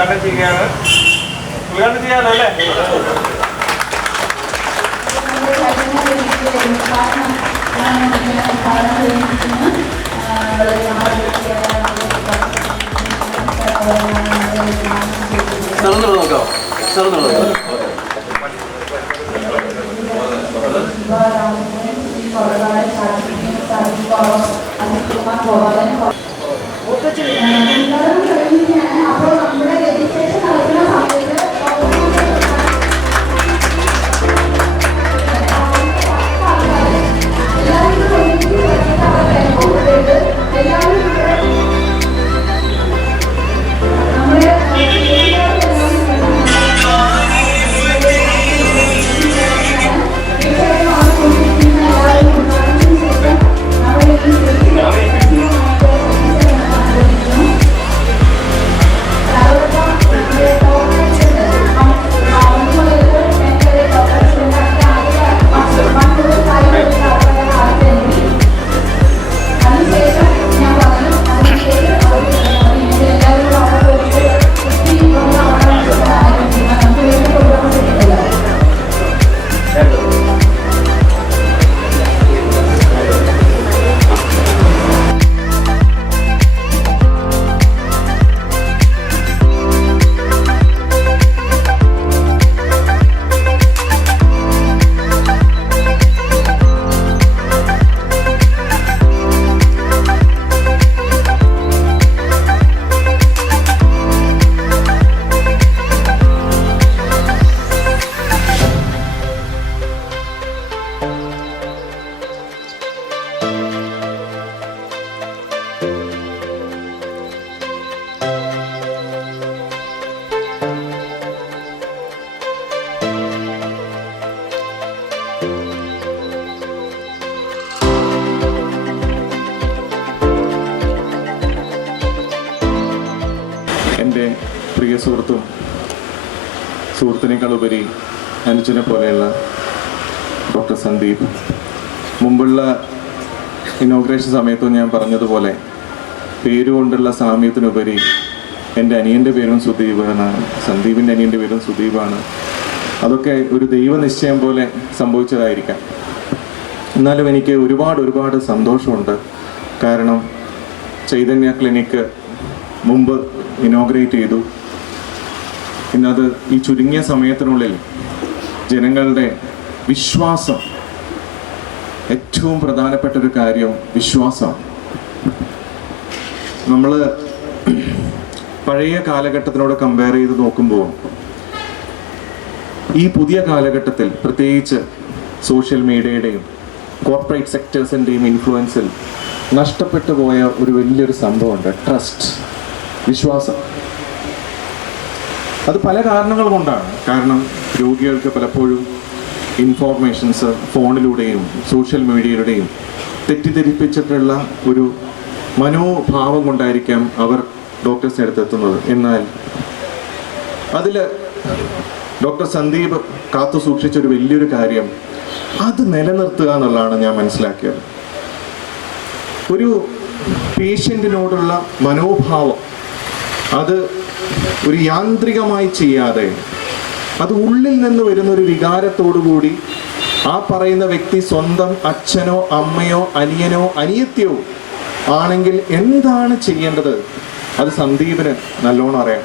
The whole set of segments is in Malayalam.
ഉദ്ഘാടനം ചെയ്യുകയാണ്. ഉദ്ഘാടനം ചെയ്യാനോ അല്ലേ? നോക്കാം എൻ്റെ പ്രിയ സുഹൃത്തിനേക്കാളുപരി അനുജനെ പോലെയുള്ള ഡോക്ടർ സന്ദീപ്, മുമ്പുള്ള ഇനോഗ്രേഷൻ സമയത്തും ഞാൻ പറഞ്ഞതുപോലെ പേരുകൊണ്ടുള്ള സാമ്യത്തിനുപരി എൻ്റെ അനിയൻ്റെ പേരും സുദീപാണ്, സന്ദീപിൻ്റെ അനിയൻ്റെ പേരും സുദീപാണ്. അതൊക്കെ ഒരു ദൈവനിശ്ചയം പോലെ സംഭവിച്ചതായിരിക്കാം. എന്നാലും എനിക്ക് ഒരുപാട് സന്തോഷമുണ്ട്. കാരണം ചൈതന്യ ക്ലിനിക്ക് മുമ്പ് ഇനോഗ്രേറ്റ് ചെയ്തു. ഇന്നത് ഈ ചുരുങ്ങിയ സമയത്തിനുള്ളിൽ ജനങ്ങളുടെ വിശ്വാസം, ഏറ്റവും പ്രധാനപ്പെട്ട ഒരു കാര്യം വിശ്വാസം. നമ്മൾ പഴയ കാലഘട്ടത്തിനോട് കമ്പയർ ചെയ്ത് നോക്കുമ്പോൾ ഈ പുതിയ കാലഘട്ടത്തിൽ പ്രത്യേകിച്ച് സോഷ്യൽ മീഡിയയുടെയും കോർപ്പറേറ്റ് സെക്ടേഴ്സിൻ്റെയും ഇൻഫ്ലുവൻസിൽ നഷ്ടപ്പെട്ടു പോയ ഒരു വലിയൊരു സംഭവമുണ്ട്, ട്രസ്റ്റ്, വിശ്വാസം. അത് പല കാരണങ്ങൾ കൊണ്ടാണ്. കാരണം രോഗികൾക്ക് പലപ്പോഴും ഇൻഫോർമേഷൻസ് ഫോണിലൂടെയും സോഷ്യൽ മീഡിയയിലൂടെയും തെറ്റിദ്ധരിപ്പിച്ചിട്ടുള്ള ഒരു മനോഭാവം കൊണ്ടായിരിക്കാം അവർ ഡോക്ടേഴ്സിൻ്റെ അടുത്തെത്തുന്നത്. എന്നാൽ അതിൽ ഡോക്ടർ സന്ദീപ് കാത്തു സൂക്ഷിച്ചൊരു വലിയൊരു കാര്യം അത് നിലനിർത്തുക എന്നുള്ളതാണ് ഞാൻ മനസ്സിലാക്കിയത്. ഒരു പേഷ്യൻറ്റിനോടുള്ള മനോഭാവം അത് ഒരു യാന്ത്രികമായി ചെയ്യാതെ അത് ഉള്ളിൽ നിന്ന് വരുന്നൊരു വികാരത്തോടുകൂടി ആ പറയുന്ന വ്യക്തി സ്വന്തം അച്ഛനോ അമ്മയോ അനിയനോ അനിയത്തിയോ ആണെങ്കിൽ എന്താണ് ചെയ്യേണ്ടത് അത് സന്ദീപിന് നല്ലോണം അറിയാം.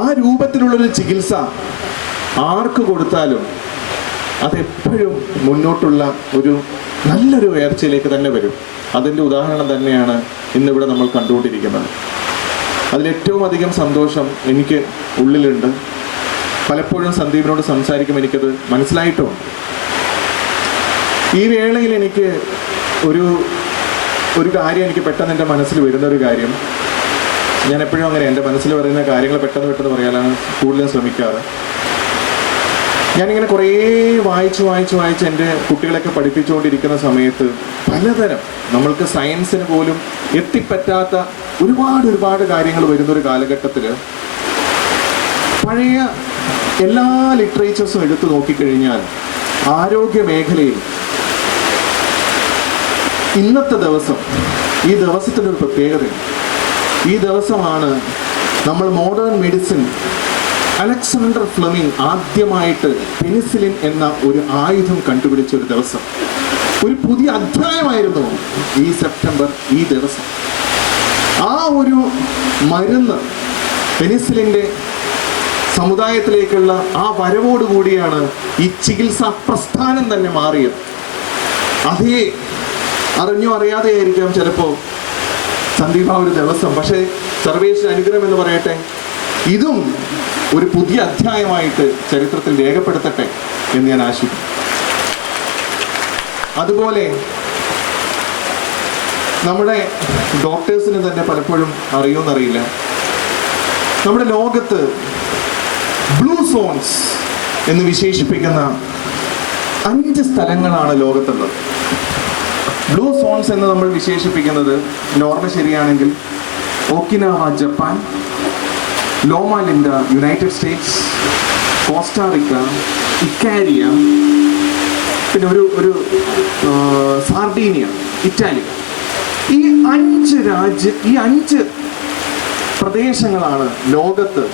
ആ രൂപത്തിലുള്ളൊരു ചികിത്സ ആർക്ക് കൊടുത്താലും അതെപ്പോഴും മുന്നോട്ടുള്ള ഒരു നല്ലൊരു ഉയർച്ചയിലേക്ക് തന്നെ വരും. അതിൻ്റെ ഉദാഹരണം തന്നെയാണ് ഇന്നിവിടെ നമ്മൾ കണ്ടുകൊണ്ടിരിക്കുന്നത്. അതിലേറ്റവും അധികം സന്തോഷം എനിക്ക് ഉള്ളിലുണ്ട്. പലപ്പോഴും സന്ദീപിനോട് സംസാരിക്കുമ്പോൾ എനിക്കത് മനസ്സിലായിട്ടും ഈ വേളയിൽ എനിക്ക് ഒരു കാര്യം എനിക്ക് പെട്ടെന്ന് എൻ്റെ മനസ്സിൽ വരുന്നൊരു കാര്യം, ഞാൻ എപ്പോഴും അങ്ങനെ എൻ്റെ മനസ്സിൽ പറയുന്ന കാര്യങ്ങൾ പെട്ടെന്ന് പറയാനാണ് കൂടുതലും ശ്രമിക്കാറ്. ഞാനിങ്ങനെ കുറേ വായിച്ച് എൻ്റെ കുട്ടികളൊക്കെ പഠിപ്പിച്ചുകൊണ്ടിരിക്കുന്ന സമയത്ത് പലതരം നമ്മൾക്ക് സയൻസിന് പോലും എത്തിപ്പറ്റാത്ത ഒരുപാട് കാര്യങ്ങൾ വരുന്നൊരു കാലഘട്ടത്തിൽ പഴയ എല്ലാ ലിറ്ററേച്ചേഴ്സും എടുത്തു നോക്കിക്കഴിഞ്ഞാൽ ആരോഗ്യ മേഖലയിൽ ഇന്നത്തെ ദിവസം ഈ ദിവസത്തിൻ്റെ ഒരു പ്രത്യേകത ഈ ദിവസമാണ് നമ്മൾ മോഡേൺ മെഡിസിൻ അലക്സാണ്ടർ ഫ്ലെമിംഗ് ആദ്യമായിട്ട് പെനിസിലിൻ എന്ന ഒരു ആയുധം കണ്ടുപിടിച്ച ഒരു ദിവസം. ഒരു പുതിയ അധ്യായമായിരുന്നു ഈ സെപ്റ്റംബർ, ഈ ദിവസം. ആ ഒരു മരുന്ന് പെനിസിലിൻ്റെ സമുദായത്തിലേക്കുള്ള ആ വരവോടുകൂടിയാണ് ഈ ചികിത്സാ പ്രസ്ഥാനം തന്നെ മാറിയത്. അതേ അറിഞ്ഞോ അറിയാതെ ആയിരിക്കാം ചിലപ്പോൾ സന്ദീപ് ആ ഒരു ദിവസം. പക്ഷേ സർവേശ്വര അനുഗ്രഹം എന്ന് പറയട്ടെ, ഇതും ഒരു പുതിയ അധ്യായമായിട്ട് ചരിത്രത്തിൽ രേഖപ്പെടുത്തട്ടെ എന്ന് ഞാൻ ആശിക്കുന്നു. അതുപോലെ നമ്മുടെ ഡോക്ടേഴ്സിന് തന്നെ പലപ്പോഴും അറിയുമെന്നറിയില്ല, നമ്മുടെ ലോകത്ത് ബ്ലൂ സോൺസ് എന്ന് വിശേഷിപ്പിക്കുന്ന 5 സ്ഥലങ്ങളാണ് ലോകത്തുള്ളത്. ബ്ലൂ സോൺസ് എന്ന് നമ്മൾ വിശേഷിപ്പിക്കുന്നത്, നോർമ ശരിയാണെങ്കിൽ, ഓക്കിനാവ Japan, ലോമ Linda United States, Costa Rica, ഇക്കാരിയ, പിന്നെ ഒരു സാർഡീനിയ, ഇറ്റാലി. ഈ 5 പ്രദേശങ്ങളാണ് ലോകത്ത്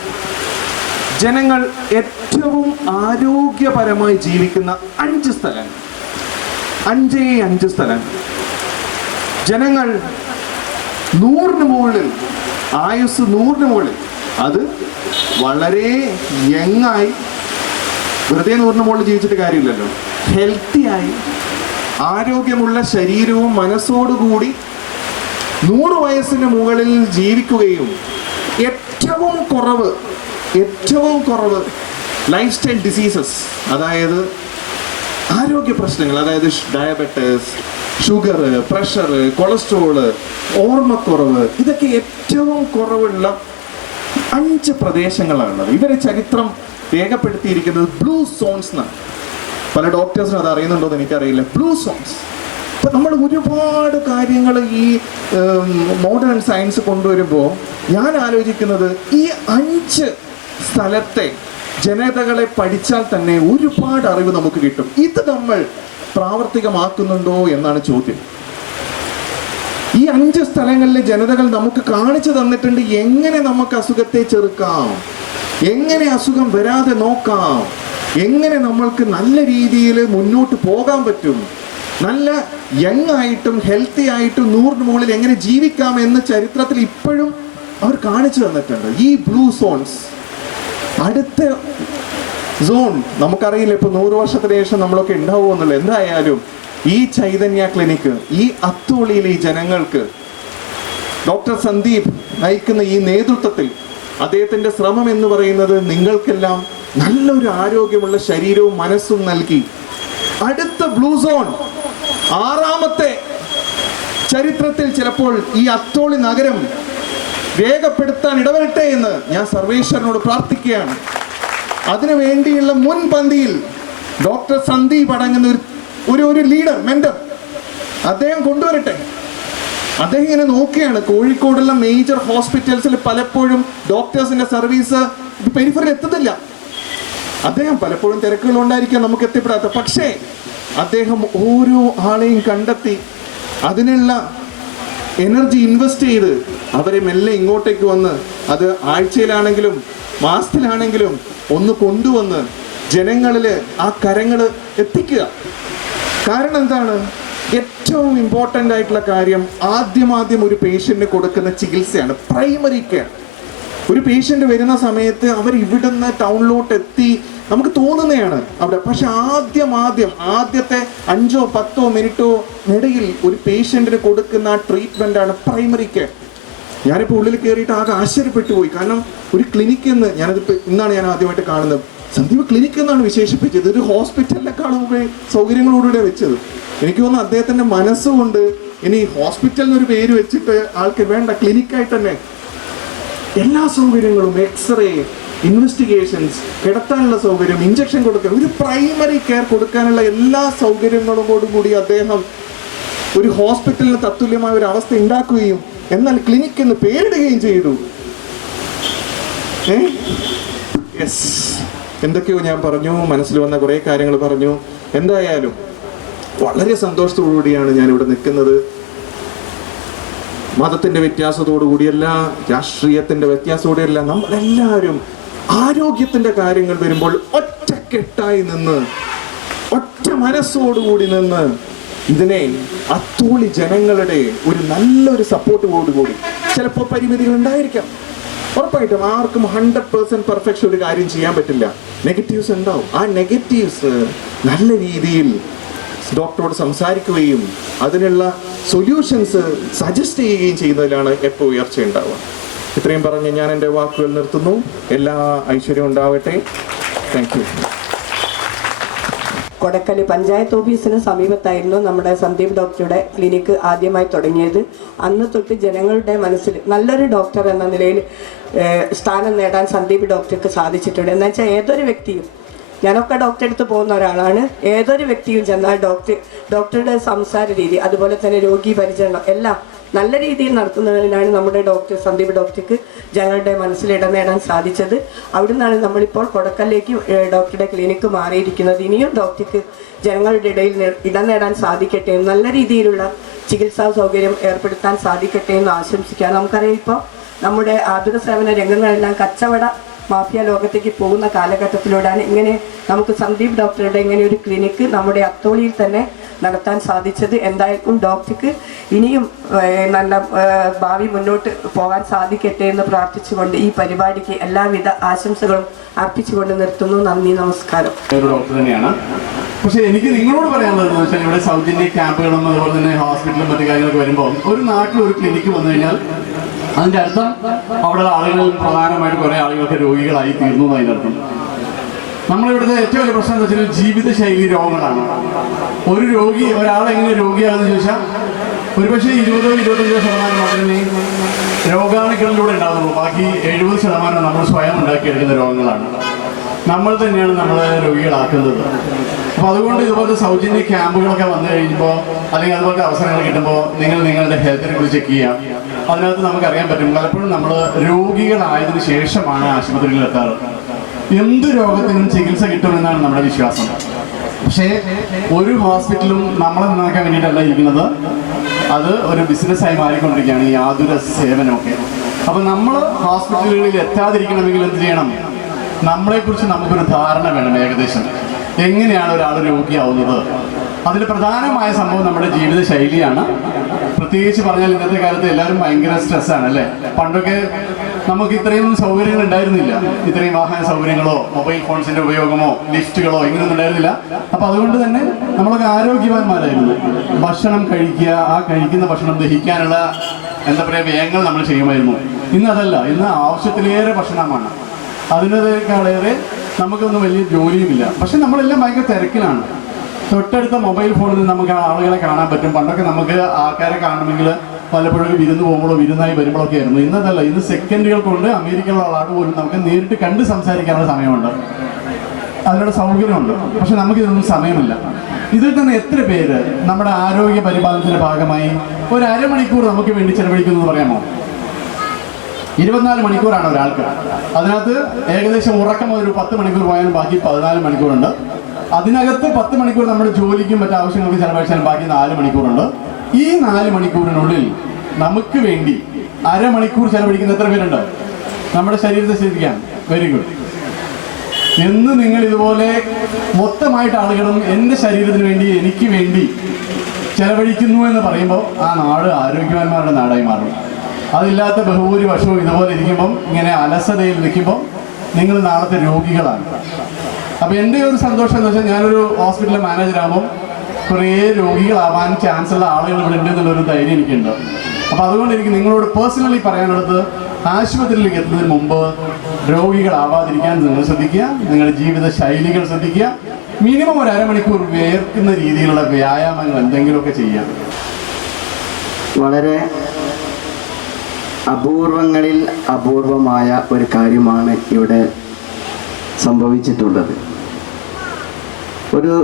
ജനങ്ങൾ ഏറ്റവും ആരോഗ്യപരമായി ജീവിക്കുന്ന 5 സ്ഥലങ്ങൾ. 5 സ്ഥലങ്ങൾ. ജനങ്ങൾ 100-ന് മുകളിൽ, ആയുസ് 100-ന് മുകളിൽ, അത് വളരെ യങ്ങായി, വെറുതെ 100-ന് മുകളിൽ ജീവിച്ചിട്ട് കാര്യമില്ലല്ലോ, ഹെൽത്തിയായി ആരോഗ്യമുള്ള ശരീരവും മനസ്സോടുകൂടി 100 വയസ്സിന് മുകളിൽ ജീവിക്കുകയും ഏറ്റവും കുറവ് ലൈഫ് സ്റ്റൈൽ ഡിസീസസ്, അതായത് ആരോഗ്യ പ്രശ്നങ്ങൾ, അതായത് ഡയബറ്റിസ്, ഷുഗർ, പ്രഷർ, കൊളസ്ട്രോള്, ഓർമ്മക്കുറവ്, ഇതൊക്കെ ഏറ്റവും കുറവുള്ള 5 പ്രദേശങ്ങളാണുള്ളത്. ഇവരെ ചരിത്രം രേഖപ്പെടുത്തിയിരിക്കുന്നത് ബ്ലൂ സോൺസ് എന്നാണ്. പല ഡോക്ടേഴ്സിനും അത് അറിയുന്നുണ്ടോ എന്ന് എനിക്കറിയില്ല. Blue zones. അപ്പം നമ്മൾ ഒരുപാട് കാര്യങ്ങൾ ഈ മോഡേൺ സയൻസ് കൊണ്ടുവരുമ്പോൾ ഞാൻ ആലോചിക്കുന്നത്, ഈ 5 സ്ഥലത്തെ ജനതകളെ പഠിച്ചാൽ തന്നെ ഒരുപാട് അറിവ് നമുക്ക് കിട്ടും. ഇത് നമ്മൾ പ്രാവർത്തികമാക്കുന്നുണ്ടോ എന്നാണ് ചോദ്യം. ഈ 5 സ്ഥലങ്ങളിലെ ജനതകൾ നമുക്ക് കാണിച്ചു തന്നിട്ടുണ്ട് എങ്ങനെ നമുക്ക് അസുഖത്തെ ചെറുക്കാം, എങ്ങനെ അസുഖം വരാതെ നോക്കാം, എങ്ങനെ നമ്മൾക്ക് നല്ല രീതിയിൽ മുന്നോട്ട് പോകാൻ പറ്റും, നല്ല യങ് ആയിട്ടും ഹെൽത്തി ആയിട്ടും 100-ന് മുകളിൽ എങ്ങനെ ജീവിക്കാം എന്ന് ചരിത്രത്തിൽ ഇപ്പോഴും അവർ കാണിച്ചു തന്നിട്ടുണ്ട്. ഈ ബ്ലൂ സോൺസ്. അടുത്ത സോൺ നമുക്കറിയില്ല, ഇപ്പൊ 100 വർഷത്തിന് ശേഷം നമ്മളൊക്കെ ഉണ്ടാവുമെന്നുള്ളൂ. എന്തായാലും ഈ ചൈതന്യ ക്ലിനിക്ക്, ഈ അത്തോളിയിലെ ഈ ജനങ്ങൾക്ക് ഡോക്ടർ സന്ദീപ് നയിക്കുന്ന ഈ നേതൃത്വത്തിൽ അദ്ദേഹത്തിന്റെ ശ്രമം എന്ന് പറയുന്നത് നിങ്ങൾക്കെല്ലാം നല്ലൊരു ആരോഗ്യമുള്ള ശരീരവും മനസ്സും നൽകി അടുത്ത ബ്ലൂ സോൺ 6ാമത്തെ ചരിത്രത്തിൽ ചിലപ്പോൾ ഈ അത്തോളി നഗരം രേഖപ്പെടുത്താൻ ഇടവരട്ടെ എന്ന് ഞാൻ സർവേശ്വരനോട് പ്രാർത്ഥിക്കുകയാണ്. അതിനു വേണ്ടിയുള്ള മുൻപന്തിയിൽ ഡോക്ടർ സന്ദീപ് അടങ്ങുന്ന ഒരു ലീഡർ, മെന്റർ, അദ്ദേഹം കൊണ്ടുവരട്ടെ. അദ്ദേഹം ഇങ്ങനെ നോക്കുകയാണ്, കോഴിക്കോടുള്ള മേജർ ഹോസ്പിറ്റൽസിൽ പലപ്പോഴും ഡോക്ടേഴ്സിന്റെ സർവീസ് പെരിഫറിൽ എത്തുന്നില്ല. അദ്ദേഹം പലപ്പോഴും തിരക്കുകളുണ്ടായിരിക്കാം നമുക്ക് എത്തിപ്പെടാത്ത, പക്ഷേ അദ്ദേഹം ഓരോ ആളെയും കണ്ടെത്തി അതിനുള്ള എനർജി ഇൻവെസ്റ്റ് ചെയ്ത് അവരെ മെല്ലെ ഇങ്ങോട്ടേക്ക് വന്ന്, അത് ആഴ്ചയിലാണെങ്കിലും മാസത്തിലാണെങ്കിലും ഒന്ന് കൊണ്ടുവന്ന് ജനങ്ങളിൽ ആ കരങ്ങൾ എത്തിക്കുക. കാരണം എന്താണ്? ഏറ്റവും ഇമ്പോർട്ടൻ്റ് ആയിട്ടുള്ള കാര്യം ആദ്യം ഒരു പേഷ്യന്റിന് കൊടുക്കുന്ന ചികിത്സയാണ്, പ്രൈമറി കെയർ. ഒരു പേഷ്യന്റ് വരുന്ന സമയത്ത് അവർ ഇവിടുന്ന് ടൗണിലോട്ട് എത്തി നമുക്ക് തോന്നുന്നതാണ് അവിടെ, പക്ഷെ ആദ്യത്തെ 5-10 മിനിറ്റോ ഇടയിൽ ഒരു പേഷ്യന്റിന് കൊടുക്കുന്ന ആ ട്രീറ്റ്മെന്റ് ആണ് പ്രൈമറി കെയർ. ഞാനിപ്പോൾ ഉള്ളിൽ കയറിയിട്ട് ആകെ ആശ്ചര്യപ്പെട്ടു പോയി. കാരണം ഒരു ക്ലിനിക്ക് എന്ന് ഇന്നാണ് ഞാൻ ആദ്യമായിട്ട് കാണുന്നത്. സന്ദീപ് ക്ലിനിക്ക് എന്നാണ് വിശേഷിപ്പിച്ചത്. ഒരു ഹോസ്പിറ്റലിനെക്കാളും സൗകര്യങ്ങളോടുകൂടെ വെച്ചത്. എനിക്ക് തോന്നുന്നു അദ്ദേഹത്തിന്റെ മനസ്സുകൊണ്ട് ഇനി ഹോസ്പിറ്റലിനൊരു പേര് വെച്ചിട്ട് ആൾക്ക് വേണ്ട, ക്ലിനിക്കായിട്ട് തന്നെ എല്ലാ സൗകര്യങ്ങളും, എക്സ്റേ, ഇൻവെസ്റ്റിഗേഷൻസ്, കിടത്താനുള്ള സൗകര്യം, ഇഞ്ചക്ഷൻ കൊടുക്കാൻ, ഒരു പ്രൈമറി കെയർ കൊടുക്കാനുള്ള എല്ലാ സൗകര്യങ്ങളോടും കൂടി അദ്ദേഹം ഒരു ഹോസ്പിറ്റലിന് തത്തുല്യമായ ഒരു അവസ്ഥ ഉണ്ടാക്കുകയും എന്നാൽ ക്ലിനിക് എന്ന് പേരിടുകയും ചെയ്തു. എന്തൊക്കെയോ ഞാൻ പറഞ്ഞു, മനസ്സിൽ വന്ന കുറേ കാര്യങ്ങൾ പറഞ്ഞു. എന്തായാലും വളരെ സന്തോഷത്തോടുകൂടിയാണ് ഞാൻ ഇവിടെ നിൽക്കുന്നത്. മതത്തിൻ്റെ വ്യത്യാസത്തോടു കൂടിയല്ല, രാഷ്ട്രീയത്തിൻ്റെ വ്യത്യാസത്തോടെയല്ല, നമ്മളെല്ലാവരും ആരോഗ്യത്തിൻ്റെ കാര്യങ്ങൾ വരുമ്പോൾ ഒറ്റക്കെട്ടായി നിന്ന്, ഒറ്റ മനസ്സോടുകൂടി നിന്ന് ഇതിനെ അത്തോളി ജനങ്ങളുടെ ഒരു നല്ലൊരു സപ്പോർട്ടോടുകൂടി, ചിലപ്പോൾ പരിമിതികൾ ഉണ്ടായിരിക്കാം, ഉറപ്പായിട്ടും ആർക്കും 100% പെർഫെക്ഷൻ ഒരു കാര്യം ചെയ്യാൻ പറ്റില്ല, നെഗറ്റീവ്സ് ഉണ്ടാവും. ആ നെഗറ്റീവ്സ് നല്ല രീതിയിൽ ഡോക്ടറോട് സംസാരിക്കുകയും അതിനുള്ള സൊല്യൂഷൻസ് സജസ്റ്റ് ചെയ്യുകയും ചെയ്യുന്നതിലാണ് എപ്പോൾ ഉയർച്ച ഉണ്ടാവുക. ഇത്രയും പറഞ്ഞ് ഞാൻ എൻ്റെ വാക്കുകൾ നിർത്തുന്നു. എല്ലാ ഐശ്വര്യവും ഉണ്ടാവട്ടെ. Thank you. കൊടക്കല് പഞ്ചായത്ത് ഓഫീസിന് സമീപത്തായിരുന്നു നമ്മുടെ സന്ദീപ് ഡോക്ടറുടെ ക്ലിനിക്ക് ആദ്യമായി തുടങ്ങിയത്. അന്ന് തൊട്ട് ജനങ്ങളുടെ മനസ്സിൽ നല്ലൊരു ഡോക്ടർ എന്ന നിലയിൽ സ്ഥാനം നേടാൻ സന്ദീപ് ഡോക്ടർക്ക് സാധിച്ചിട്ടുണ്ട്. എന്ന് വെച്ചാൽ ഏതൊരു വ്യക്തിയും, ഞാനൊക്കെ ഡോക്ടറെ അടുത്ത് പോകുന്ന ഒരാളാണ്, ഏതൊരു വ്യക്തിയും ചെന്നാൽ ഡോക്ടറുടെ സംസാര രീതി, അതുപോലെ തന്നെ രോഗി പരിചരണം എല്ലാം നല്ല രീതിയിൽ നടത്തുന്നതിനാണ് നമ്മുടെ സന്ദീപ് ഡോക്ടർക്ക് ജനങ്ങളുടെ മനസ്സിൽ ഇടം നേടാൻ സാധിച്ചത്. അവിടുന്നാണ് നമ്മളിപ്പോൾ കൊടക്കലിലേക്ക് ഡോക്ടറുടെ ക്ലിനിക്ക് മാറിയിരിക്കുന്നത്. ഇനിയും ഡോക്ടർക്ക് ജനങ്ങളുടെ ഇടയിൽ ഇടം നേടാൻ സാധിക്കട്ടെ, നല്ല രീതിയിലുള്ള ചികിത്സാ സൗകര്യം ഏർപ്പെടുത്താൻ സാധിക്കട്ടെ എന്ന് ആശംസിക്കാം. നമുക്കറിയാം, ഇപ്പോൾ നമ്മുടെ ആതുര സേവന രംഗങ്ങളെല്ലാം കച്ചവട മാഫിയ ലോകത്തേക്ക് പോകുന്ന കാലഘട്ടത്തിലൂടെയാണ് ഇങ്ങനെ നമുക്ക് സന്ദീപ് ഡോക്ടറുടെ ഇങ്ങനെ ഒരു ക്ലിനിക്ക് നമ്മുടെ അത്തോളിയിൽ തന്നെ നടത്താൻ സാധിച്ചത്. എന്തായാലും ഡോക്ടർക്ക് ഇനിയും നല്ല ഭാവി മുന്നോട്ട് പോകാൻ സാധിക്കട്ടെ എന്ന് പ്രാർത്ഥിച്ചുകൊണ്ട് ഈ പരിപാടിക്ക് എല്ലാവിധ ആശംസകളും അർപ്പിച്ചുകൊണ്ട് നിർത്തുന്നു. നന്ദി, നമസ്കാരം. ഡോക്ടർ തന്നെയാണ്. പക്ഷേ എനിക്ക് നിങ്ങളോട് പറയാനുള്ളതെന്ന് വെച്ചാൽ, ഇവിടെ സൗജന്യ ക്യാമ്പുകളും അതുപോലെ തന്നെ ഹോസ്പിറ്റലും മറ്റു കാര്യങ്ങളൊക്കെ വരുമ്പോൾ ഒരു നാട്ടിൽ ഒരു ക്ലിനിക്ക് വന്നു കഴിഞ്ഞാൽ അതിൻ്റെ അർത്ഥം അവിടെ ആളുകൾ പ്രധാനമായിട്ട് കുറേ ആളുകൾക്ക് രോഗികളായി തീർന്നു എന്നതിൻ്റെ അർത്ഥം. നമ്മളിവിടുത്തെ ഏറ്റവും വലിയ പ്രശ്നം എന്ന് വെച്ചാൽ ജീവിതശൈലി രോഗങ്ങളാണ്. ഒരു രോഗി ഒരാളെങ്ങനെ രോഗിയാകുമെന്ന് ചോദിച്ചാൽ ഒരുപക്ഷെ 20-25% മാത്രമേ രോഗാണുക്കളിലൂടെ ഉണ്ടാകുന്നുള്ളൂ. ബാക്കി 70% നമ്മൾ സ്വയം ഉണ്ടാക്കിയെടുക്കുന്ന രോഗങ്ങളാണ്. നമ്മൾ തന്നെയാണ് നമ്മളെ രോഗികളാക്കുന്നത്. അപ്പോൾ അതുകൊണ്ട് ഇതുപോലത്തെ സൗജന്യ ക്യാമ്പുകളൊക്കെ വന്നു കഴിയുമ്പോൾ അല്ലെങ്കിൽ അതുപോലത്തെ അവസരങ്ങൾ കിട്ടുമ്പോൾ നിങ്ങളുടെ ഹെൽത്തിനെ കുറിച്ച് ചെക്ക് ചെയ്യാം. അതിനകത്ത് നമുക്കറിയാൻ പറ്റും, പലപ്പോഴും നമ്മൾ രോഗികളായതിനു ശേഷമാണ് ആശുപത്രികളിൽ എത്താറ്. എന്ത് രോഗത്തിനും ചികിത്സ കിട്ടുമെന്നാണ് നമ്മുടെ വിശ്വാസം. പക്ഷേ ഒരു ഹോസ്പിറ്റലും നമ്മളെ നന്നാക്കാൻ വേണ്ടിയിട്ടല്ല ഇരിക്കുന്നത്, അത് ഒരു ബിസിനസ്സായി മാറിക്കൊണ്ടിരിക്കുകയാണ് ഈ ആതുര സേവനമൊക്കെ. അപ്പോൾ നമ്മൾ ഹോസ്പിറ്റലുകളിൽ എത്താതിരിക്കണമെങ്കിൽ എന്ത് ചെയ്യണം? നമ്മളെക്കുറിച്ച് നമുക്കൊരു ധാരണ വേണം. ഏകദേശം എങ്ങനെയാണ് ഒരാൾ രോഗിയാവുന്നത്? അതിൽ പ്രധാനമായ സംഭവം നമ്മുടെ ജീവിത ശൈലിയാണ്. പ്രത്യേകിച്ച് പറഞ്ഞാൽ ഇന്നത്തെ കാലത്ത് എല്ലാവരും ഭയങ്കര സ്ട്രെസ്സാണ് അല്ലേ. പണ്ടൊക്കെ നമുക്ക് ഇത്രയും സൗകര്യങ്ങൾ ഉണ്ടായിരുന്നില്ല, ഇത്രയും വാഹന സൗകര്യങ്ങളോ മൊബൈൽ ഫോൺസിന്റെ ഉപയോഗമോ ലിഫ്റ്റുകളോ ഇങ്ങനെയൊന്നും ഉണ്ടായിരുന്നില്ല. അപ്പൊ അതുകൊണ്ട് തന്നെ നമ്മളൊക്കെ ആരോഗ്യവാന്മാരായിരുന്നു. ഭക്ഷണം കഴിക്കുക, ആ കഴിക്കുന്ന ഭക്ഷണം ദഹിക്കാനുള്ള എന്താ പറയുക വ്യയങ്ങൾ നമ്മൾ ചെയ്യുമായിരുന്നു. ഇന്ന് അതല്ല, ഇന്ന് ആവശ്യത്തിലേറെ ഭക്ഷണമാണ്. അതിനേക്കാളേറെ നമുക്കൊന്നും വലിയ ജോലിയുമില്ല. പക്ഷെ നമ്മളെല്ലാം ഭയങ്കര തിരക്കിലാണ്. തൊട്ടടുത്ത മൊബൈൽ ഫോണിൽ നമുക്ക് ആളുകളെ കാണാൻ പറ്റും. പണ്ടൊക്കെ നമുക്ക് ആൾക്കാരെ കാണണമെങ്കിൽ പലപ്പോഴും വിരുന്ന് പോകുമ്പോഴോ വിരുന്നായി വരുമ്പോഴൊക്കെ ആയിരുന്നു. ഇന്നതല്ല, ഇന്ന് സെക്കൻഡുകൾ കൊണ്ട് അമേരിക്കയിലുള്ള ആളാട് പോലും നമുക്ക് നേരിട്ട് കണ്ട് സംസാരിക്കാനുള്ള സമയമുണ്ട്, അതിനുള്ള സൗകര്യമുണ്ട്. പക്ഷെ നമുക്കിതൊന്നും സമയമില്ല. ഇതിൽ തന്നെ എത്ര പേര് നമ്മുടെ ആരോഗ്യ പരിപാലനത്തിന്റെ ഭാഗമായി ഒരു അരമണിക്കൂർ നമുക്ക് വേണ്ടി ചെലവഴിക്കുന്നു എന്ന് പറയാമോ? 24 മണിക്കൂറാണ് ഒരാൾക്ക്. അതിനകത്ത് ഏകദേശം ഉറക്കം ഒരു 10 മണിക്കൂർ പോയാലും ബാക്കി 14 മണിക്കൂറുണ്ട്. അതിനകത്ത് 10 മണിക്കൂർ നമ്മുടെ ജോലിക്കും മറ്റു ആവശ്യങ്ങൾക്ക് ചെലവഴിച്ചാലും ബാക്കി 4 മണിക്കൂറുണ്ട്. ഈ 4 മണിക്കൂറിനുള്ളിൽ നമുക്ക് വേണ്ടി അരമണിക്കൂർ ചെലവഴിക്കുന്ന എത്ര പേരുണ്ട്? നമ്മുടെ ശരീരത്തെ ശ്രദ്ധിക്കാം. Very good. എന്ന് നിങ്ങൾ ഇതുപോലെ മൊത്തമായിട്ട് ആളുകളും എൻ്റെ ശരീരത്തിന് വേണ്ടി എനിക്ക് വേണ്ടി ചെലവഴിക്കുന്നു എന്ന് പറയുമ്പോൾ ആ നാട് ആരോഗ്യവാന്മാരുടെ നാടായി മാറും. അതില്ലാത്ത ബഹുഭൂരിപക്ഷവും ഇതുപോലെ ഇരിക്കുമ്പം, ഇങ്ങനെ അലസതയിൽ നിൽക്കുമ്പോൾ നിങ്ങൾ നാളത്തെ രോഗികളാണ്. അപ്പോൾ എൻ്റെ ഒരു സന്തോഷം എന്ന് വെച്ചാൽ, ഞാനൊരു ഹോസ്പിറ്റലിലെ മാനേജറാകുമ്പോൾ കുറേ രോഗികളാവാൻ ചാൻസ് ഉള്ള ആളുകൾ ഇവിടെ ഉണ്ട് എന്നുള്ളൊരു ധൈര്യം എനിക്കുണ്ട്. അപ്പോൾ അതുകൊണ്ട് എനിക്ക് നിങ്ങളോട് പേഴ്സണലി പറയാനുള്ളത്, ആശുപത്രിയിലേക്ക് എത്തുന്നതിന് മുമ്പ് രോഗികളാവാതിരിക്കാൻ നിങ്ങൾ ശ്രദ്ധിക്കുക. നിങ്ങളുടെ ജീവിത ശൈലികൾ ശ്രദ്ധിക്കുക. മിനിമം ഒരു അരമണിക്കൂർ വേർക്കുന്ന രീതിയിലുള്ള വ്യായാമങ്ങൾ എന്തെങ്കിലുമൊക്കെ ചെയ്യാം. വളരെ അപൂർവങ്ങളിൽ അപൂർവമായ ഒരു കാര്യമാണ് ഇവിടെ സംഭവിച്ചിട്ടുള്ളത്. ഒരു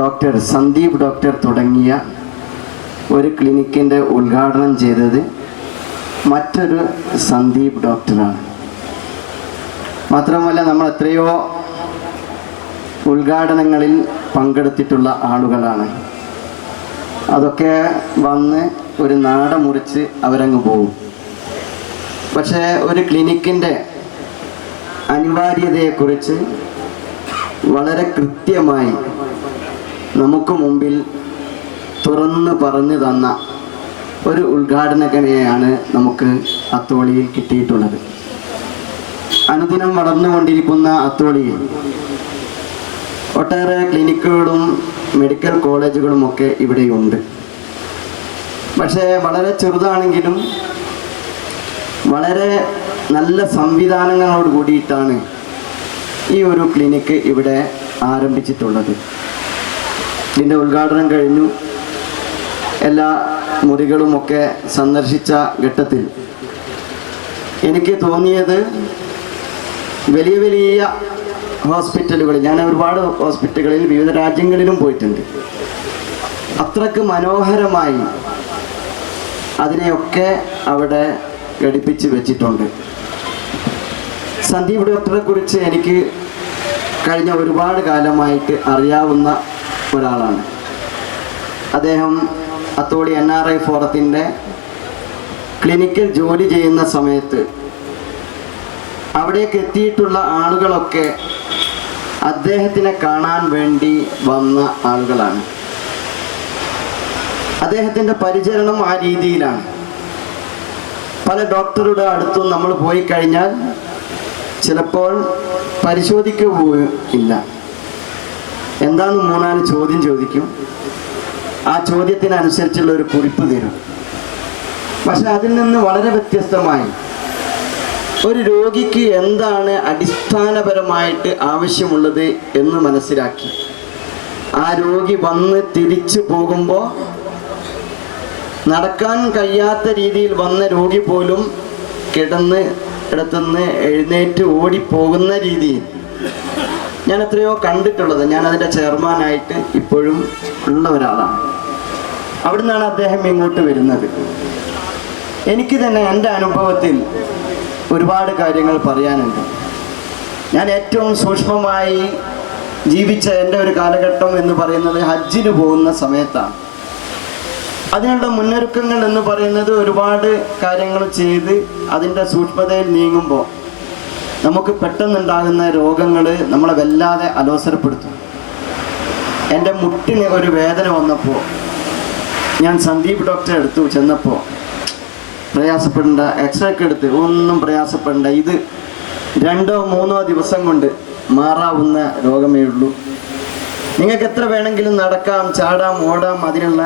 ഡോക്ടർ, സന്ദീപ് ഡോക്ടർ തുടങ്ങിയ ഒരു ക്ലിനിക്കിൻ്റെ ഉദ്ഘാടനം ചെയ്തത് മറ്റൊരു സന്ദീപ് ഡോക്ടറാണ്. മാത്രമല്ല, നമ്മൾ എത്രയോ ഉദ്ഘാടനങ്ങളിൽ പങ്കെടുത്തിട്ടുള്ള ആളുകളാണ്. അതൊക്കെ വന്ന് ഒരു നാട മുറിച്ച് അവരങ്ങ് പോകും. പക്ഷേ ഒരു ക്ലിനിക്കിൻ്റെ അനിവാര്യതയെക്കുറിച്ച് വളരെ കൃത്യമായി നമുക്ക് മുമ്പിൽ തുറന്നു പറഞ്ഞു തന്ന ഒരു ഉദ്ഘാടകനെയാണ് നമുക്ക് അത്തോളിയിൽ കിട്ടിയിട്ടുള്ളത്. അനുദിനം വളർന്നുകൊണ്ടിരിക്കുന്ന അത്തോളിയിൽ ഒട്ടേറെ ക്ലിനിക്കുകളും മെഡിക്കൽ കോളേജുകളുമൊക്കെ ഇവിടെയുണ്ട്. പക്ഷേ വളരെ ചെറുതാണെങ്കിലും വളരെ നല്ല സംവിധാനങ്ങളോട് കൂടിയിട്ടാണ് ഈ ഒരു ക്ലിനിക്ക് ഇവിടെ ആരംഭിച്ചിട്ടുള്ളത്. ഇതിൻ്റെ ഉദ്ഘാടനം കഴിഞ്ഞു. എല്ലാ മുറികളുമൊക്കെ സന്ദർശിച്ച ഘട്ടത്തിൽ എനിക്ക് തോന്നിയത് വലിയ വലിയ ഹോസ്പിറ്റലുകളിൽ, ഞാൻ ഒരുപാട് ഹോസ്പിറ്റലുകളിൽ വിവിധ രാജ്യങ്ങളിലും പോയിട്ടുണ്ട്, അത്രക്ക് മനോഹരമായി അതിനെയൊക്കെ അവിടെ ഘടിപ്പിച്ച് വെച്ചിട്ടുണ്ട്. സന്ദീപ് ഡോക്ടറെ കുറിച്ച് എനിക്ക് കഴിഞ്ഞ ഒരുപാട് കാലമായിട്ട് അറിയാവുന്ന ഒരാളാണ്. അദ്ദേഹം അത്തോളി NRI ഫോറത്തിൻ്റെ ക്ലിനിക്കിൽ ജോലി ചെയ്യുന്ന സമയത്ത് അവിടേക്ക് എത്തിയിട്ടുള്ള ആളുകളൊക്കെ അദ്ദേഹത്തിനെ കാണാൻ വേണ്ടി വന്ന ആളുകളാണ്. അദ്ദേഹത്തിൻ്റെ പരിചരണം ആ രീതിയിലാണ്. പല ഡോക്ടറുടെ അടുത്തും നമ്മൾ പോയി കഴിഞ്ഞാൽ ചിലപ്പോൾ പരിശോധിക്കുകയും ഇല്ല. എന്താന്ന് 3-4 ചോദ്യം ചോദിക്കും. ആ ചോദ്യത്തിനനുസരിച്ചുള്ള ഒരു കുറിപ്പ് തരും. പക്ഷെ അതിൽ നിന്ന് വളരെ വ്യത്യസ്തമായി ഒരു രോഗിക്ക് എന്താണ് അടിസ്ഥാനപരമായിട്ട് ആവശ്യമുള്ളത് എന്ന് മനസ്സിലാക്കി ആ രോഗി വന്ന് തിരിച്ചു പോകുമ്പോൾ നടക്കാൻ കഴിയാത്ത രീതിയിൽ വന്ന രോഗി പോലും കിടത്തുനിന്ന് എഴുന്നേറ്റ് ഓടിപ്പോകുന്ന രീതിയിൽ ഞാൻ എത്രയോ കണ്ടിട്ടുള്ളത്. ഞാൻ അതിൻ്റെ ചെയർമാനായിട്ട് ഇപ്പോഴും ഉള്ള ഒരാളാണ്. അവിടെ നിന്നാണ് അദ്ദേഹം ഇങ്ങോട്ട് വരുന്നത്. എനിക്ക് തന്നെ എൻ്റെ അനുഭവത്തിൽ ഒരുപാട് കാര്യങ്ങൾ പറയാനുണ്ട്. ഞാൻ ഏറ്റവും സൂക്ഷ്മമായി ജീവിച്ച എൻ്റെ ഒരു കാലഘട്ടം എന്ന് പറയുന്നത് ഹജ്ജിന് പോകുന്ന സമയത്താണ്. അതിനുള്ള മുന്നൊരുക്കങ്ങൾ എന്ന് പറയുന്നത് ഒരുപാട് കാര്യങ്ങൾ ചെയ്ത് അതിൻ്റെ സൂക്ഷ്മതയിൽ നീങ്ങുമ്പോൾ നമുക്ക് പെട്ടെന്നുണ്ടാകുന്ന രോഗങ്ങൾ നമ്മളെ വല്ലാതെ അലോസരപ്പെടുത്തും. എൻ്റെ മുട്ടിന് ഒരു വേദന വന്നപ്പോൾ ഞാൻ സന്ദീപ് ഡോക്ടറെ അടുത്ത് ചെന്നപ്പോൾ, പ്രയാസപ്പെടേണ്ട, എക്സ്റേ ഒക്കെ എടുത്ത്, ഒന്നും പ്രയാസപ്പെടേണ്ട, ഇത് 2-3 ദിവസം കൊണ്ട് മാറാവുന്ന രോഗമേ ഉള്ളൂ, നിങ്ങൾക്ക് എത്ര വേണമെങ്കിലും നടക്കാം, ചാടാം, ഓടാം, അതിനുള്ള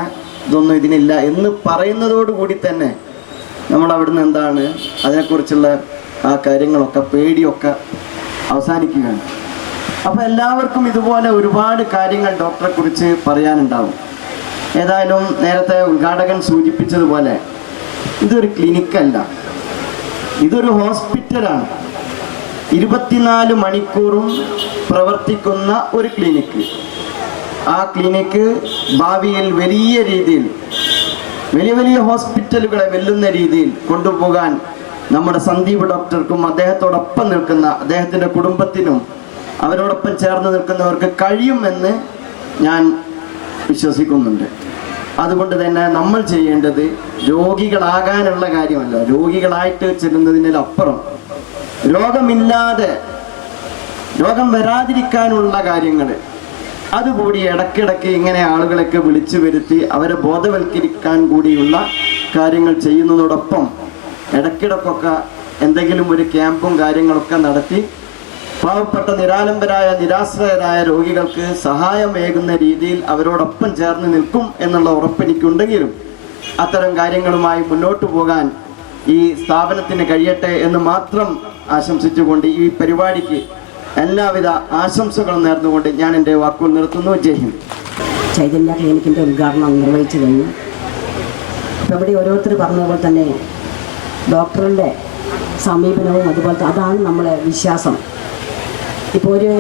ഇതൊന്നും ഇതിനില്ല എന്ന് പറയുന്നതോടുകൂടി തന്നെ നമ്മൾ അവിടുന്ന് എന്താണ് അതിനെക്കുറിച്ചുള്ള ആ കാര്യങ്ങളൊക്കെ പേടിയൊക്കെ അവസാനിക്കുകയാണ്. അപ്പോൾ എല്ലാവർക്കും ഇതുപോലെ ഒരുപാട് കാര്യങ്ങൾ ഡോക്ടറെ കുറിച്ച് പറയാനുണ്ടാവും. ഏതായാലും നേരത്തെ ഉദ്ഘാടകൻ സൂചിപ്പിച്ചതുപോലെ ഇതൊരു ക്ലിനിക്കല്ല, ഇതൊരു ഹോസ്പിറ്റലാണ്. 24 മണിക്കൂറും പ്രവർത്തിക്കുന്ന ഒരു ക്ലിനിക്ക്. ആ ക്ലിനിക്ക് ഭാവിയിൽ വലിയ രീതിയിൽ വലിയ ഹോസ്പിറ്റലുകളെ വെല്ലുന്ന രീതിയിൽ കൊണ്ടുപോകാൻ നമ്മുടെ സന്ദീപ് ഡോക്ടർക്കും അദ്ദേഹത്തോടൊപ്പം നിൽക്കുന്ന അദ്ദേഹത്തിൻ്റെ കുടുംബത്തിനും അവരോടൊപ്പം ചേർന്ന് നിൽക്കുന്നവർക്ക് കഴിയുമെന്ന് ഞാൻ വിശ്വസിക്കുന്നുണ്ട്. അതുകൊണ്ട് തന്നെ നമ്മൾ ചെയ്യേണ്ടത് രോഗികളാകാനുള്ള കാര്യമല്ല, രോഗികളായിട്ട് ചെല്ലുന്നതിനപ്പുറം രോഗമില്ലാതെ രോഗം വരാതിരിക്കാനുള്ള കാര്യങ്ങൾ അതുകൂടി ഇടയ്ക്കിടയ്ക്ക് ഇങ്ങനെ ആളുകളൊക്കെ വിളിച്ചു വരുത്തി അവരെ ബോധവൽക്കരിക്കാൻ കൂടിയുള്ള കാര്യങ്ങൾ ചെയ്യുന്നതോടൊപ്പം ഇടയ്ക്കിടയ്ക്കൊക്കെ എന്തെങ്കിലും ഒരു ക്യാമ്പും കാര്യങ്ങളൊക്കെ നടത്തി പാവപ്പെട്ട നിരാലംബരായ നിരാശ്രയരായ രോഗികൾക്ക് സഹായമേകുന്ന രീതിയിൽ അവരോടൊപ്പം ചേർന്ന് നിൽക്കും എന്നുള്ള ഉറപ്പെനിക്കുണ്ടെങ്കിലും അത്തരം കാര്യങ്ങളുമായി മുന്നോട്ട് പോകാൻ ഈ സ്ഥാപനത്തിന് കഴിയട്ടെ എന്ന് മാത്രം ആശംസിച്ചുകൊണ്ട് ഈ പരിപാടിക്ക് എല്ലാവിധ ആശംസകളും നേർന്നുകൊണ്ട് ഞാൻ എൻ്റെ വാക്കുകൾ നിർത്തുന്നു. ജയ് ഹിന്ദ്. ചൈതന്യ ക്ലിനിക്കിൻ്റെ ഉദ്ഘാടനം നിർവഹിച്ചു കഴിഞ്ഞു. ഇപ്പോൾ ഇവിടെ ഓരോരുത്തർ പറഞ്ഞതുപോലെ തന്നെ ഡോക്ടറിൻ്റെ സമീപനവും അതുപോലത്തെ അതാണ് നമ്മളെ വിശ്വാസം. ഇപ്പോൾ ഒരു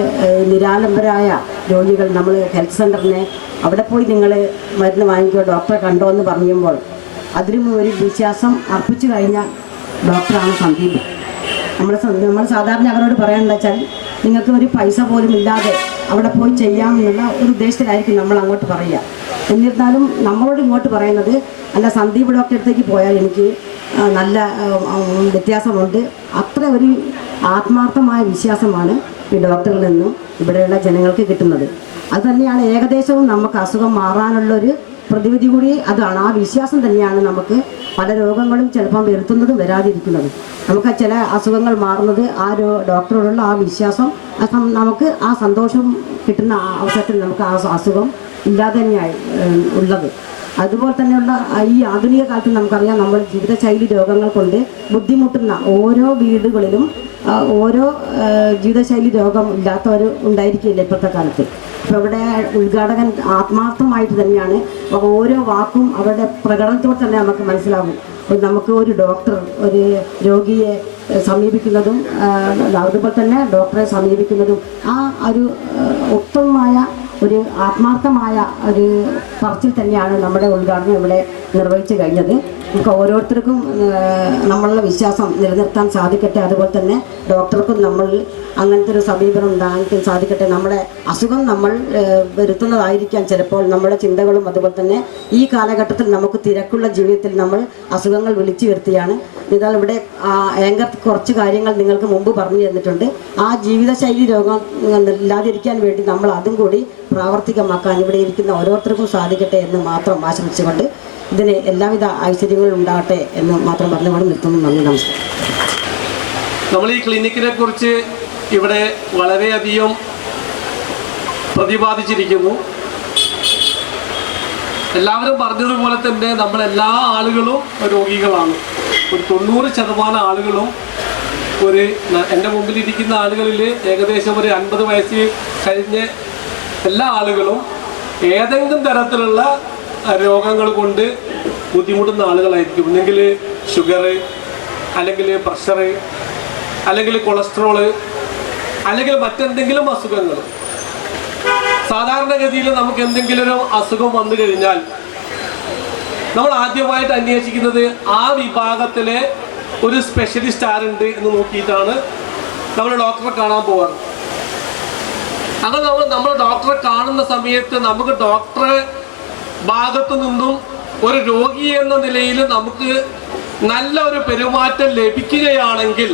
നിരാലംബരായ രോഗികൾ നമ്മൾ ഹെൽത്ത് സെൻ്ററിനെ അവിടെ പോയി നിങ്ങൾ മരുന്ന് വാങ്ങിക്കോ, ഡോക്ടറെ കണ്ടോ എന്ന് പറയുമ്പോൾ അതിലും ഒരു വിശ്വാസം അർപ്പിച്ചു കഴിഞ്ഞ ഡോക്ടറാണ് സന്ദീപ്. നമ്മൾ സാധാരണ അവരോട് പറയാനെന്ന് വെച്ചാൽ നിങ്ങൾക്ക് ഒരു പൈസ പോലും ഇല്ലാതെ അവിടെ പോയി ചെയ്യാമെന്നുള്ള ഒരു ഉദ്ദേശത്തിലായിരിക്കും നമ്മൾ അങ്ങോട്ട് പറയുക. എന്നിരുന്നാലും നമ്മളോട് ഇങ്ങോട്ട് പറയുന്നത് അല്ല, സന്ദീപ് ഡോക്ടറെ അടുത്തേക്ക് പോയാൽ എനിക്ക് നല്ല വ്യത്യാസമുണ്ട്. അത്ര ഒരു ആത്മാർത്ഥമായ വിശ്വാസമാണ് ഈ ഡോക്ടറിൽ നിന്നും ഇവിടെയുള്ള ജനങ്ങൾക്ക് കിട്ടുന്നത്. അത് തന്നെയാണ് ഏകദേശവും നമുക്ക് അസുഖം മാറാനുള്ളൊരു പ്രതിവിധി കൂടി അതാണ്. ആ വിശ്വാസം തന്നെയാണ് നമുക്ക് പല രോഗങ്ങളും ചിലപ്പം വരുത്തുന്നതും വരാതിരിക്കുന്നതും. നമുക്ക് ചില അസുഖങ്ങൾ മാറുന്നത് ആ ഡോക്ടറോടുള്ള ആ വിശ്വാസം, നമുക്ക് ആ സന്തോഷം കിട്ടുന്ന അവസരത്തിൽ നമുക്ക് ആ അസുഖം ഇല്ലാതെ തന്നെയായി ഉള്ളത്. അതുപോലെ തന്നെയുള്ള ഈ ആധുനിക കാലത്ത് നമുക്കറിയാം, നമ്മൾ ജീവിതശൈലി രോഗങ്ങൾ കൊണ്ട് ബുദ്ധിമുട്ടുന്ന ഓരോ വീടുകളിലും ഓരോ ജീവിതശൈലി രോഗം ഇല്ലാത്തവർ ഉണ്ടായിരിക്കില്ല ഇപ്പോഴത്തെ കാലത്ത്. അപ്പോൾ ഇവിടെ ഉദ്ഘാടകൻ ആത്മാർത്ഥമായിട്ട് തന്നെയാണ് ഓരോ വാക്കും അവരുടെ പ്രകടനത്തോടെ തന്നെ നമുക്ക് മനസ്സിലാവും. നമുക്ക് ഒരു ഡോക്ടർ ഒരു രോഗിയെ സമീപിക്കുന്നതും അതുപോലെ തന്നെ ഡോക്ടറെ സമീപിക്കുന്നതും ആ ഒരു ഉത്തമമായ ഒരു ആത്മാർത്ഥമായ ഒരു പറച്ചിൽ തന്നെയാണ് നമ്മുടെ ഉദ്ഘാടനം ഇവിടെ നിർവഹിച്ചു കഴിഞ്ഞത്. നമുക്ക് ഓരോരുത്തർക്കും നമ്മളുടെ വിശ്വാസം നിലനിർത്താൻ സാധിക്കട്ടെ. അതുപോലെ തന്നെ ഡോക്ടർക്കും നമ്മൾ അങ്ങനത്തെ ഒരു സമീപനം ഉണ്ടാകാൻ സാധിക്കട്ടെ. നമ്മുടെ അസുഖം നമ്മൾ വരുത്തുന്നതായിരിക്കാം ചിലപ്പോൾ നമ്മുടെ ചിന്തകളും. അതുപോലെ തന്നെ ഈ കാലഘട്ടത്തിൽ നമുക്ക് തിരക്കുള്ള ജീവിതത്തിൽ നമ്മൾ അസുഖങ്ങൾ വിളിച്ചു വരുത്തിയാണ്. എന്നാൽ ഇവിടെ ഏങ്കർ കുറച്ച് കാര്യങ്ങൾ നിങ്ങൾക്ക് മുമ്പ് പറഞ്ഞു തന്നിട്ടുണ്ട്. ആ ജീവിതശൈലി രോഗം ഇല്ലാതിരിക്കാൻ വേണ്ടി നമ്മൾ അതും കൂടി പ്രാവർത്തികമാക്കാൻ ഇവിടെ ഇരിക്കുന്ന ഓരോരുത്തർക്കും സാധിക്കട്ടെ എന്ന് മാത്രം ആശംസിച്ചുകൊണ്ട് ഇതിന് എല്ലാവിധ ഐശ്വര്യങ്ങളും ഉണ്ടാകട്ടെ എന്ന് മാത്രം പറഞ്ഞുകൊണ്ട് നിർത്തുന്നു. നന്ദി, നമസ്കാരം. നമ്മൾ ഈ ക്ലിനിക്കിനെ കുറിച്ച് ഇവിടെ വളരെയധികം പ്രതിപാദിച്ചിരിക്കുന്നു. എല്ലാവരും പറഞ്ഞതുപോലെ തന്നെ നമ്മളെല്ലാ ആളുകളും രോഗികളാണ്. ഒരു 90% ആളുകളും എൻ്റെ മുമ്പിലിരിക്കുന്ന ആളുകളിൽ ഏകദേശം ഒരു 50 വയസ്സ് കഴിഞ്ഞ എല്ലാ ആളുകളും ഏതെങ്കിലും തരത്തിലുള്ള രോഗങ്ങൾ കൊണ്ട് ബുദ്ധിമുട്ടുന്ന ആളുകളായിരിക്കും. ഒന്നെങ്കിൽ ഷുഗർ, അല്ലെങ്കിൽ പ്രഷർ, അല്ലെങ്കിൽ കൊളസ്ട്രോള്, അല്ലെങ്കിൽ മറ്റെന്തെങ്കിലും അസുഖങ്ങൾ. സാധാരണഗതിയിൽ നമുക്ക് എന്തെങ്കിലും ഒരു അസുഖം വന്നു കഴിഞ്ഞാൽ നമ്മൾ ആദ്യമായിട്ട് അന്വേഷിക്കുന്നത് ആ വിഭാഗത്തിലെ ഒരു സ്പെഷ്യലിസ്റ്റ് ആരുണ്ട് എന്ന് നോക്കിയിട്ടാണ് നമ്മൾ ഡോക്ടറെ കാണാൻ പോവാറ്. അങ്ങനെ നമ്മൾ ഡോക്ടറെ കാണുന്ന സമയത്ത് നമുക്ക് ഡോക്ടറെ ഭാഗത്തു നിന്നും ഒരു രോഗി എന്ന നിലയിൽ നമുക്ക് നല്ല ഒരു പെരുമാറ്റം ലഭിക്കുകയാണെങ്കിൽ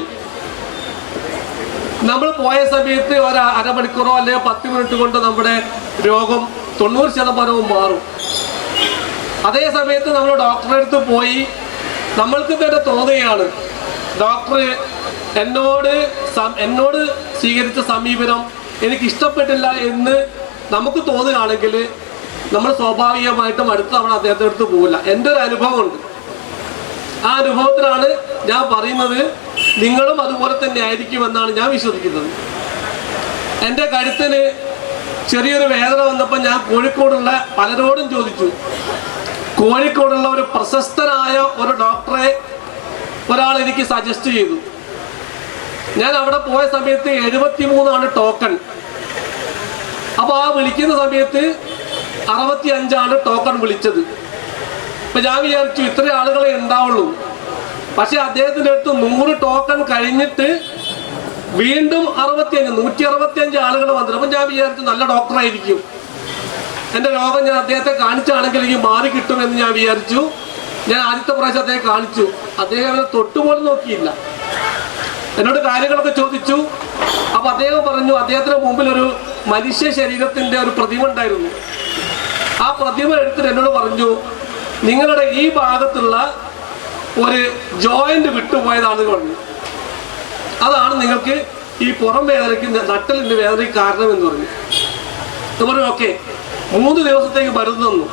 നമ്മൾ പോയ സമയത്ത് ഒരു അരമണിക്കൂറോ അല്ലെങ്കിൽ 10 മിനിറ്റ് കൊണ്ട് നമ്മുടെ രോഗം 90% മാറും. അതേ സമയത്ത് നമ്മൾ ഡോക്ടറെ അടുത്ത് പോയി നമ്മൾക്ക് തന്നെ തോന്നുകയാണ് ഡോക്ടർ എന്നോട് സ്വീകരിച്ച സമീപനം എനിക്ക് ഇഷ്ടപ്പെട്ടില്ല എന്ന് നമുക്ക് തോന്നുകയാണെങ്കിൽ നമ്മൾ സ്വാഭാവികമായിട്ടും അടുത്ത തവണ അദ്ദേഹത്തിൻ്റെ അടുത്ത് പോകില്ല. എൻ്റെ ഒരു അനുഭവമുണ്ട്. ആ അനുഭവത്തിലാണ് ഞാൻ പറയുന്നത്. നിങ്ങളും അതുപോലെ തന്നെ ആയിരിക്കുമെന്നാണ് ഞാൻ വിശ്വസിക്കുന്നത്. എൻ്റെ കഴുത്തിന് ചെറിയൊരു വേദന വന്നപ്പോൾ ഞാൻ കോഴിക്കോടുള്ള പലരോടും ചോദിച്ചു. കോഴിക്കോടുള്ള ഒരു പ്രശസ്തനായ ഒരു ഡോക്ടറെ ഒരാൾ എനിക്ക് സജസ്റ്റ് ചെയ്തു. ഞാൻ അവിടെ പോയ സമയത്ത് 73 ടോക്കൺ. അപ്പോൾ ആ വിളിക്കുന്ന സമയത്ത് 65 ടോക്കൺ വിളിച്ചത്. അപ്പം ഞാൻ വിചാരിച്ചു ഇത്ര ആളുകളെ ഉണ്ടാവുള്ളൂ. പക്ഷെ അദ്ദേഹത്തിൻ്റെ അടുത്ത് 100 ടോക്കൺ കഴിഞ്ഞിട്ട് വീണ്ടും 165 ആളുകൾ വന്നിട്ട്. അപ്പം ഞാൻ വിചാരിച്ചു നല്ല ഡോക്ടറായിരിക്കും, എൻ്റെ രോഗം ഞാൻ അദ്ദേഹത്തെ കാണിച്ചാണെങ്കിൽ എനിക്ക് മാറി കിട്ടുമെന്ന് ഞാൻ വിചാരിച്ചു. ഞാൻ ആദ്യത്തെ പ്രാവശ്യം അദ്ദേഹം കാണിച്ചു. അദ്ദേഹം അവനെ തൊട്ടുപോലും നോക്കിയില്ല. എന്നോട് കാര്യങ്ങളൊക്കെ ചോദിച്ചു. അപ്പം അദ്ദേഹം പറഞ്ഞു അദ്ദേഹത്തിന് മുമ്പിൽ ഒരു മനുഷ്യ ശരീരത്തിൻ്റെ ഒരു പ്രതിമ ഉണ്ടായിരുന്നു. ആ പ്രതിമ എടുത്തിട്ട് എന്നോട് പറഞ്ഞു, നിങ്ങളുടെ ഈ ഭാഗത്തുള്ള ഒരു ജോയിന്റ് വിട്ടുപോയതാണെന്ന് പറഞ്ഞു. അതാണ് നിങ്ങൾക്ക് ഈ പുറം വേദനയ്ക്ക് നട്ടലിൻ്റെ വേദനയ്ക്ക് കാരണമെന്ന് പറഞ്ഞു. പറഞ്ഞു ഓക്കെ 3 ദിവസത്തേക്ക് മരുന്ന് തന്നു.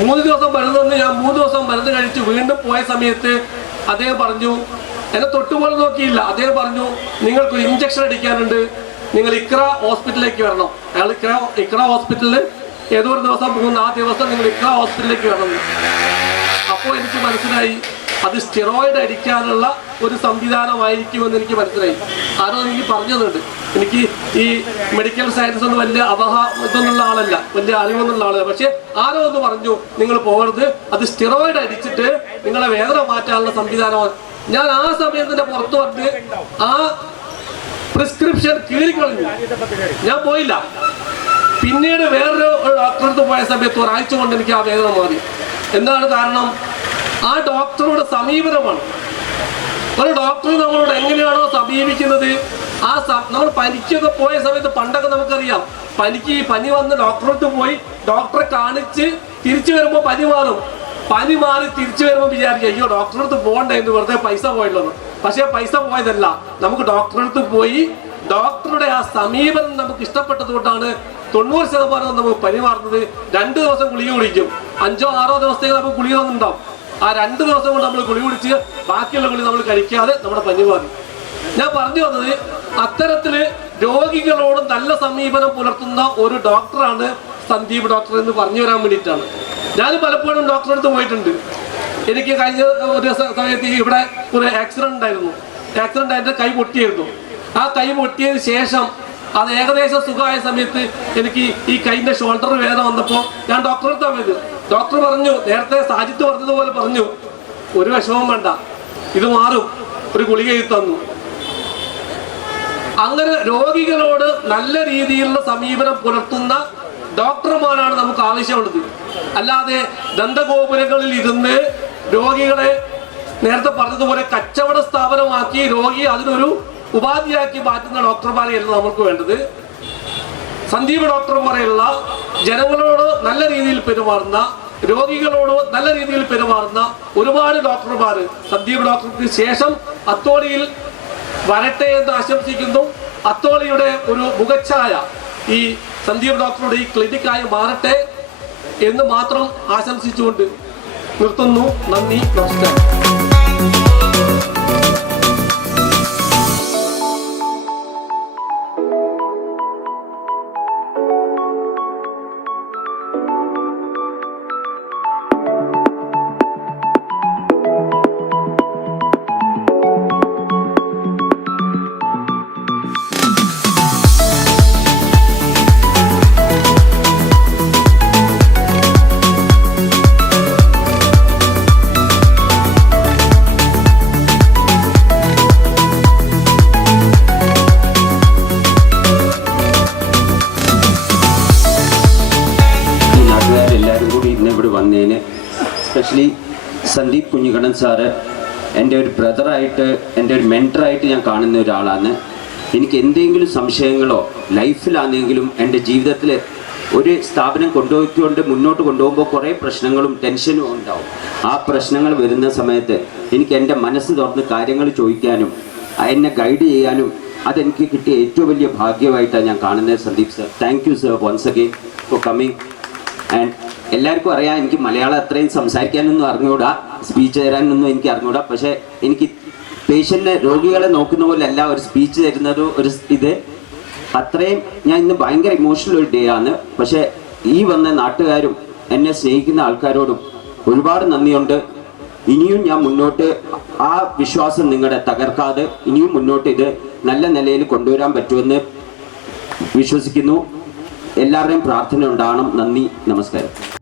3 ദിവസം മരുന്ന് തന്നു. ഞാൻ 3 ദിവസം മരുന്ന് കഴിച്ച് വീണ്ടും പോയ സമയത്ത് അദ്ദേഹം പറഞ്ഞു, എന്നെ തൊട്ടുപോലെ നോക്കിയില്ല. അദ്ദേഹം പറഞ്ഞു നിങ്ങൾക്കൊരു ഇഞ്ചക്ഷൻ അടിക്കാനുണ്ട്, നിങ്ങൾ ഇക്ര ഹോസ്പിറ്റലിലേക്ക് വരണം. അയാൾ ഇക്ര ഹോസ്പിറ്റലിൽ ഏതോ ഒരു ദിവസം പോകുന്ന ആ ദിവസം നിങ്ങൾ ഇക്ര ഹോസ്പിറ്റലിലേക്ക് വരണം. അപ്പോൾ എനിക്ക് മനസ്സിലായി അത് സ്റ്റിറോയിഡ് അടിക്കാനുള്ള ഒരു സംവിധാനമായിരിക്കുമെന്ന് എനിക്ക് മനസ്സിലായി. ആരോ എനിക്ക് പറഞ്ഞതുണ്ട്. എനിക്ക് ഈ മെഡിക്കൽ സയൻസ് ഒന്നും വലിയ ഇതൊന്നുള്ള ആളല്ല, വലിയ അറിവൊന്നുള്ള ആളല്ല. പക്ഷെ ആരോ ഒന്ന് പറഞ്ഞു നിങ്ങൾ പോകരുത്, അത് സ്റ്റിറോയിഡ് അടിച്ചിട്ട് നിങ്ങളെ വേദന മാറ്റാനുള്ള സംവിധാനമാണ്. ഞാൻ ആ സമയത്തിന്റെ പുറത്ത് വന്ന് ആ പ്രിസ്ക്രിപ്ഷൻ കീറിക്കളഞ്ഞു. ഞാൻ പോയില്ല. പിന്നീട് വേറൊരു ഡോക്ടറെ അടുത്ത് പോയ പോയ സമയത്ത് ഒരാഴ്ച കൊണ്ട് എനിക്ക് ആ വേദന മാറി. എന്താണ് കാരണം? ആ ഡോക്ടറുടെ സമീപനമാണ്. ഒരു ഡോക്ടർ നമ്മളോട് എങ്ങനെയാണോ സമീപിക്കുന്നത്, നമ്മൾ പനിക്കൊക്കെ പോയ സമയത്ത് പണ്ടൊക്കെ നമുക്കറിയാം, പനി വന്ന് ഡോക്ടറടുത്ത് പോയി ഡോക്ടറെ കാണിച്ച് തിരിച്ചു വരുമ്പോൾ പനി മാറും. പനി മാറി തിരിച്ചു വരുമ്പോൾ വിചാരിക്കും അയ്യോ ഡോക്ടറെ അടുത്ത് പോകണ്ടേ എന്ന്, വെറുതെ പൈസ പോയല്ലോ. പക്ഷേ പൈസ പോയതല്ല, നമുക്ക് ഡോക്ടറെ അടുത്ത് പോയി ഡോക്ടറുടെ ആ സമീപനം നമുക്ക് ഇഷ്ടപ്പെട്ടത് കൊണ്ടാണ് 90% നമുക്ക് പനി മാറുന്നത്. 2 ദിവസം ഗുളിക കുടിക്കും, 5-6 ദിവസത്തേക്ക് നമുക്ക് ഗുളിക തന്നിട്ടുണ്ടാവും. ആ 2 ദിവസം കൊണ്ട് നമ്മൾ ഗുളിക കുടിച്ച് ബാക്കിയുള്ള ഗുളി നമ്മൾ കഴിക്കാതെ നമ്മുടെ പനി മാറി. ഞാൻ പറഞ്ഞു വന്നത്, അത്തരത്തില് രോഗികളോട് നല്ല സമീപനം പുലർത്തുന്ന ഒരു ഡോക്ടറാണ് സന്ദീപ് ഡോക്ടർ എന്ന് പറഞ്ഞു വരാൻ വേണ്ടിയിട്ടാണ്. ഞാൻ പലപ്പോഴും ഡോക്ടറെ അടുത്ത് പോയിട്ടുണ്ട്. എനിക്ക് കഴിഞ്ഞ ഒരു സമയത്ത് ഇവിടെ ഒരു ആക്സിഡന്റ് ഉണ്ടായിരുന്നു. ആക്സിഡന്റ് ആയിട്ട് കൈ പൊട്ടിയായിരുന്നു. ആ കൈ പൊട്ടിയതിന് ശേഷം അത് ഏകദേശം സുഖമായ സമയത്ത് എനിക്ക് ഈ കൈന്റെ ഷോൾഡർ വേദന വന്നപ്പോൾ ഞാൻ ഡോക്ടറെ അടുത്താണ് പോയത്. ഡോക്ടർ പറഞ്ഞു, നേരത്തെ സാജിത്ത് പറഞ്ഞതുപോലെ പറഞ്ഞു, ഒരു വിഷമം വേണ്ട, ഇത് മാറും, ഒരു ഗുളിക എഴുതി തന്നു. അങ്ങനെ രോഗികളോട് നല്ല രീതിയിലുള്ള സമീപനം പുലർത്തുന്ന ഡോക്ടർമാരാണ് നമുക്ക് ആവശ്യമുള്ളത്. അല്ലാതെ ദന്തഗോപുരങ്ങളിൽ ഇരുന്ന് രോഗികളെ നേരത്തെ പറഞ്ഞതുപോലെ കച്ചവട സ്ഥാപനമാക്കി രോഗി അതിനൊരു ഉപാധിയാക്കി മാറ്റുന്ന ഡോക്ടർമാരെയല്ല നമുക്ക് വേണ്ടത്. സന്ദീപ് ഡോക്ടർ പോലെയുള്ള ജനങ്ങളോട് നല്ല രീതിയിൽ പെരുമാറുന്ന, രോഗികളോട് നല്ല രീതിയിൽ പെരുമാറുന്ന ഒരുപാട് ഡോക്ടർമാർ സന്ദീപ് ഡോക്ടർക്ക് ശേഷം അത്തോളിയിൽ വരട്ടെ എന്ന് ആശംസിക്കുന്നു. അത്തോളിയുടെ ഒരു മുഖച്ഛായ ഈ സന്ദീപ് ഡോക്ടറുടെ ഈ ക്ലിനിക്കായി മാറട്ടെ എന്ന് മാത്രം ആശംസിച്ചുകൊണ്ട് നിർത്തുന്നു. നന്ദി, നമസ്കാരം. എസ്പെഷ്യലി സന്ദീപ് കുഞ്ഞിക്കണ്ണൻ സാറ് എൻ്റെ ഒരു ബ്രദറായിട്ട്, എൻ്റെ ഒരു മെൻറ്ററായിട്ട് ഞാൻ കാണുന്ന ഒരാളാണ്. എനിക്ക് എന്തെങ്കിലും സംശയങ്ങളോ ലൈഫിലാണെങ്കിലും എൻ്റെ ജീവിതത്തിൽ ഒരു സ്ഥാപനം മുന്നോട്ട് കൊണ്ടുപോകുമ്പോൾ കുറേ പ്രശ്നങ്ങളും ടെൻഷനും ഉണ്ടാവും. ആ പ്രശ്നങ്ങൾ വരുന്ന സമയത്ത് എനിക്ക് എൻ്റെ മനസ്സ് തുറന്ന് കാര്യങ്ങൾ ചോദിക്കാനും എന്നെ ഗൈഡ് ചെയ്യാനും അതെനിക്ക് കിട്ടിയ ഏറ്റവും വലിയ ഭാഗ്യമായിട്ടാണ് ഞാൻ കാണുന്നത്. Sandeep sir, thank you sir once again for coming. And എല്ലാവർക്കും അറിയാം, എനിക്ക് മലയാളം അത്രയും സംസാരിക്കാനൊന്നും അറിഞ്ഞുകൂടാ, സ്പീച്ച് തരാനൊന്നും എനിക്ക് അറിഞ്ഞുകൂടാ. പക്ഷേ എനിക്ക് പേഷ്യൻ്റ് രോഗികളെ നോക്കുന്ന പോലെ അല്ല ഒരു സ്പീച്ച് തരുന്നത്. ഒരു ഇത് അത്രയും ഞാൻ ഇന്ന് ഭയങ്കര ഇമോഷണൽ ഒരു ഡേ ആണ്. പക്ഷേ ഈ വന്ന നാട്ടുകാരും എന്നെ സ്നേഹിക്കുന്ന ആൾക്കാരോടും ഒരുപാട് നന്ദിയുണ്ട്. ഇനിയും ഞാൻ മുന്നോട്ട് ആ വിശ്വാസം നിങ്ങളുടെ തകർക്കാതെ ഇനിയും മുന്നോട്ട് ഇത് നല്ല നിലയിൽ കൊണ്ടുവരാൻ പറ്റുമെന്ന് വിശ്വസിക്കുന്നു. എല്ലാവരുടെയും പ്രാർത്ഥന ഉണ്ടാകണം. നന്ദി, നമസ്കാരം.